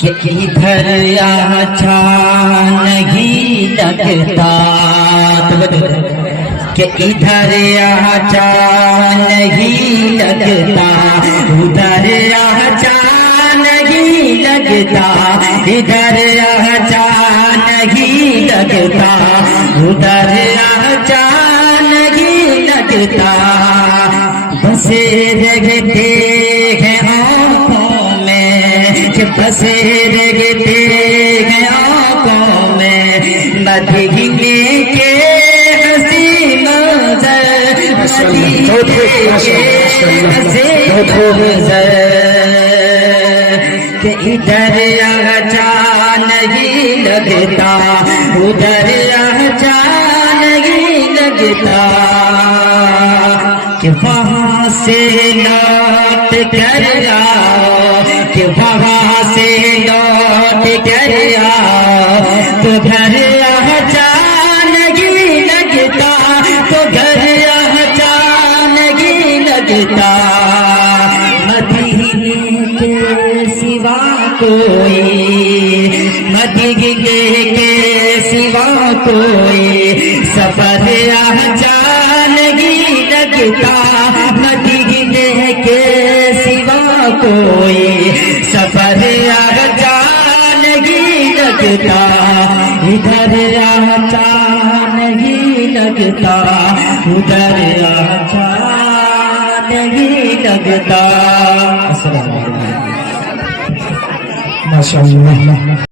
کہ ادھر اچھا نہیں لگتا، کہ ادھر اچھا نہیں لگتا، ادھر اچھا نہیں لگتا، ادھر اچھا نہیں لگتا، ادھر اچھا نہیں لگتا، بسے رہتے ہیں آنکھوں میں، کہ بسے رہتے ہیں آنکھوں میں، مدینے کے حسین منظر، مدینے کے حسین منظر، کہ ادھر اچھا نہیں لگتا، ادھر اچھا نہیں لگتا، کہ وہاں سے لوٹ کر آؤ، کہ وہاں سے لوٹ کر آؤ، تو گھر اچھا نہیں لگتا، تو گھر اچھا نہیں لگتا، مدینے کے سوا کوئی، مدینے کے سوا کوئی سفر اچھا نہیں لگتا، مدینے کے سوا کوئی سفر اچھا نہیں لگتا، ادھر اچھا نہیں لگتا، ادھر اچھا نہیں لگتا۔ السلام علیکم۔ ماشاءاللہ۔